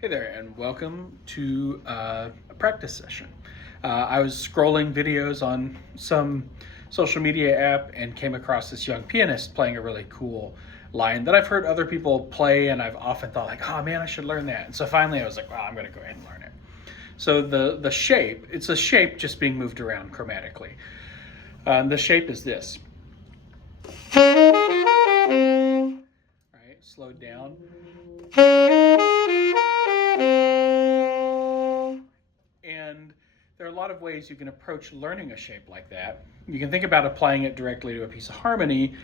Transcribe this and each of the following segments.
Hey there, and welcome to a practice session. I was scrolling videos on some social media app and came across this young pianist playing a really cool line that I've heard other people play, and I've often thought like, oh man, I should learn that. And so finally I was like, well, I'm gonna go ahead and learn it. So the shape, it's a shape just being moved around chromatically. The shape is this. Right, slowed down. And there are a lot of ways you can approach learning a shape like that. You can think about applying it directly to a piece of harmony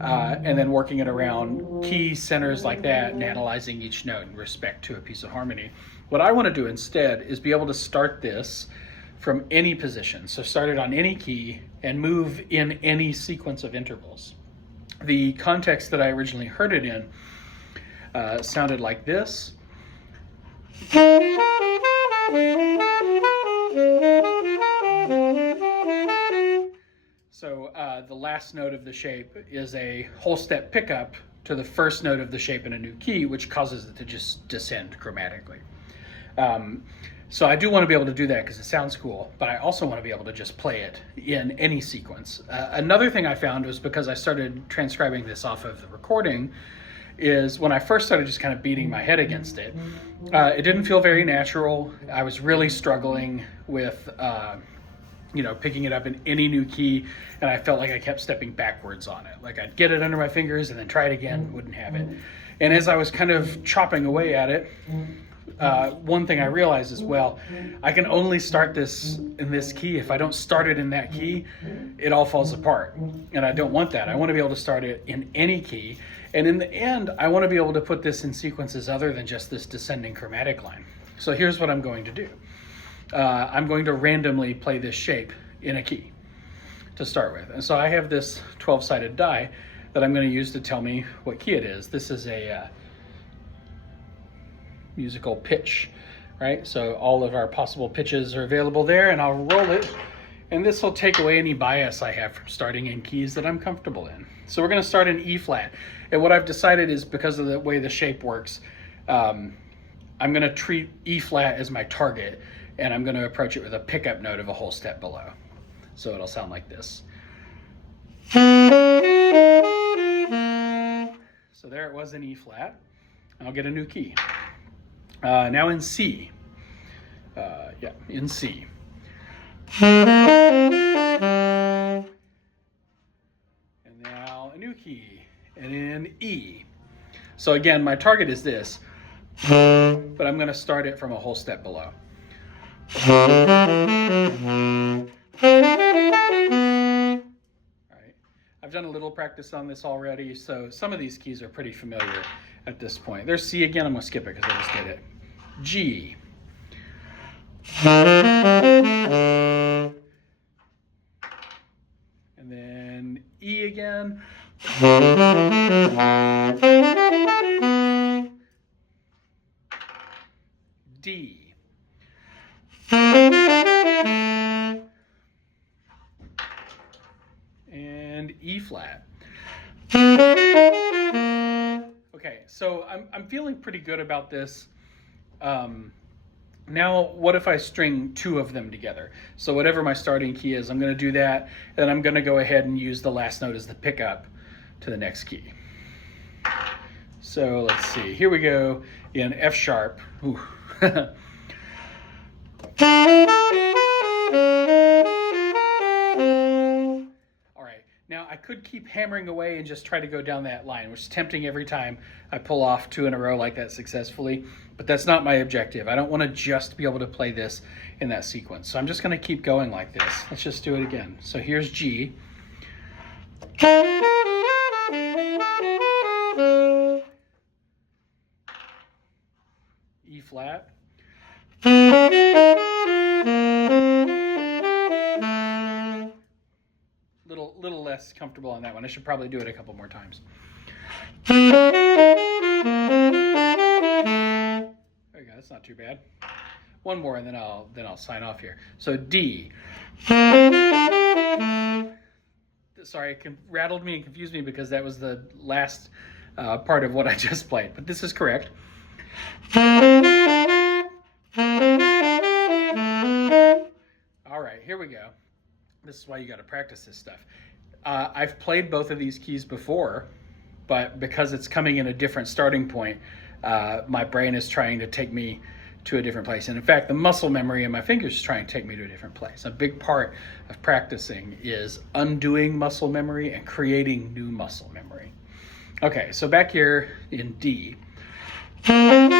and then working it around key centers like that and analyzing each note in respect to a piece of harmony. What I want to do instead is be able to start this from any position. So start it on any key and move in any sequence of intervals. The context that I originally heard it in sounded like this. So the last note of the shape is a whole step pickup to the first note of the shape in a new key, which causes it to just descend chromatically. So I do want to be able to do that because it sounds cool, but I also want to be able to just play it in any sequence. Another thing I found was because I started transcribing this off of the recording, is when I first started just kind of beating my head against it, it didn't feel very natural. I was really struggling with picking it up in any new key, and I felt like I kept stepping backwards on it. Like I'd get it under my fingers and then try it again, wouldn't have it. And as I was kind of chopping away at it, one thing I realized is, well, I can only start this in this key. If I don't start it in that key, it all falls apart. And I don't want that. I want to be able to start it in any key. And in the end, I want to be able to put this in sequences other than just this descending chromatic line. So here's what I'm going to do. I'm going to randomly play this shape in a key to start with. And so I have this 12-sided die that I'm going to use to tell me what key it is. This is a musical pitch, right? So all of our possible pitches are available there, and I'll roll it, and this will take away any bias I have from starting in keys that I'm comfortable in. So we're going to start in E flat, and what I've decided is, because of the way the shape works, I'm going to treat E flat as my target, and I'm going to approach it with a pickup note of a whole step below. So it'll sound like this. So there it was in E flat. I'll get a new key. Now in C. In C. And now a new key. And in E. So again, my target is this, but I'm going to start it from a whole step below. All right. I've done a little practice on this already, so some of these keys are pretty familiar at this point. There's C again. I'm going to skip it because I just did it. G. And then E again. D. And E flat. Okay, so I'm feeling pretty good about this. Now, what if I string two of them together? So whatever my starting key is, I'm going to do that, and then I'm going to go ahead and use the last note as the pickup to the next key. So let's see. Here we go in F sharp. Ooh. Now, I could keep hammering away and just try to go down that line, which is tempting every time I pull off two in a row like that successfully, but that's not my objective. I don't want to just be able to play this in that sequence. So I'm just going to keep going like this. Let's just do it again. So here's G. E flat. Little less comfortable on that one. I should probably do it a couple more times. There you go. That's not too bad. One more, and then I'll sign off here. So D. Sorry, it rattled me and confused me because that was the last part of what I just played, but this is correct. here we go. This is why you got to practice this stuff. I've played both of these keys before, but because it's coming in a different starting point, my brain is trying to take me to a different place. And in fact, the muscle memory in my fingers is trying to take me to a different place. A big part of practicing is undoing muscle memory and creating new muscle memory. Okay, so back here in D. There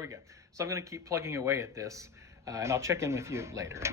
we go. So I'm going to keep plugging away at this, and I'll check in with you later.